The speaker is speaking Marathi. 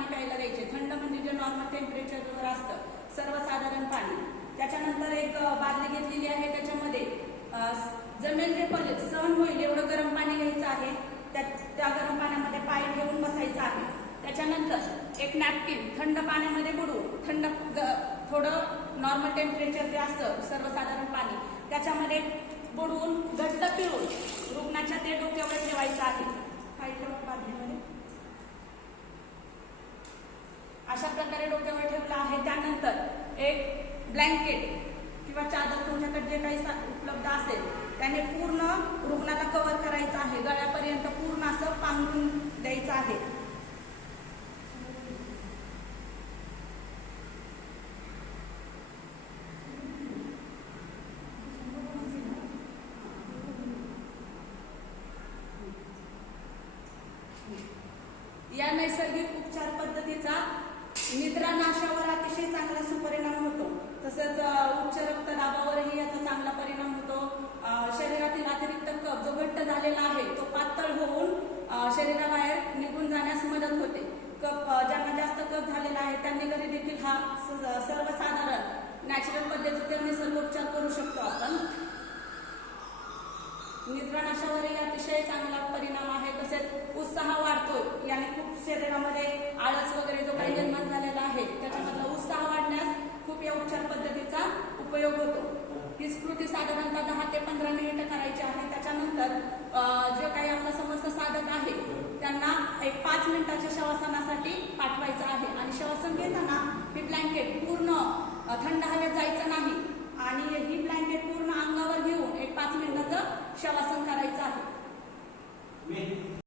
पाणी प्यायला द्यायचे. थंड म्हणजे जे नॉर्मल टेम्परेचरवर असतं सर्वसाधारण पाणी. त्याच्यानंतर एक बादली घेतलेली आहे, त्याच्यामध्ये जमेल जे सहन होईल एवढं गरम पाणी घ्यायचं आहे. त्या गरम पाण्यामध्ये पाय ठेवून बसायचं आहे. त्याच्यानंतर एक नॅपकिन थंड पाण्यामध्ये बुडवून थोडं नॉर्मल टेम्परेचर जे असतं सर्वसाधारण पाणी त्याच्यामध्ये बुडवून घट्ट पिळून रुग्णाच्या ते डोक्यावर ठेवायचं आहे. बादलीमध्ये अशा प्रकारे डोक्यावर ठेवलं आहे. त्यानंतर एक ब्लँकेट किंवा चादर तुमच्याकडे जे काही उपलब्ध असेल त्याने पूर्ण रुग्णाला कव्हर करायचं आहे. गळ्यापर्यंत पूर्ण असं पांघरून द्यायचं आहे. या नैसर्गिक उपचार पद्धतीचा निद्रानाशावर अतिशय चांगला सुपरिणाम होतो. तसंच उच्च रक्तदाबावरही याचा चांगला परिणाम होतो. शरीरातील अतिरिक्त कफ जो घट्ट झालेला आहे तो पातळ होऊन शरीराबाहेर निघून जाण्यास मदत होते. ज्यांना जास्त कफ झालेला आहे त्यांनी घरी देखील हा सर्वसाधारण नॅचरल पद्धतीचा निसर्गोपचार करू शकतो आपण. निद्रानाशावरही अतिशय चांगला परिणाम आहे. तसेच उत्साह वाढतो. याने खूप शरीरामध्ये आळस वगैरे जो काही निर्माण झालेला आहे त्याच्यामधला उत्साह वाढण्यास खूप या उपचार पद्धतीचा उपयोग होतो. ही कृती साधारणतः 10 ते 15 मिनिटं करायची आहे. त्याच्यानंतर जे काही आपला समस्त साधक आहे त्यांना एक 5 मिनिटाच्या श्वसनासाठी पाठवायचं आहे. आणि श्वसन घेताना ही ब्लँकेट पूर्ण थंड हवेत जायचं नाही आणि ही ब्लँकेट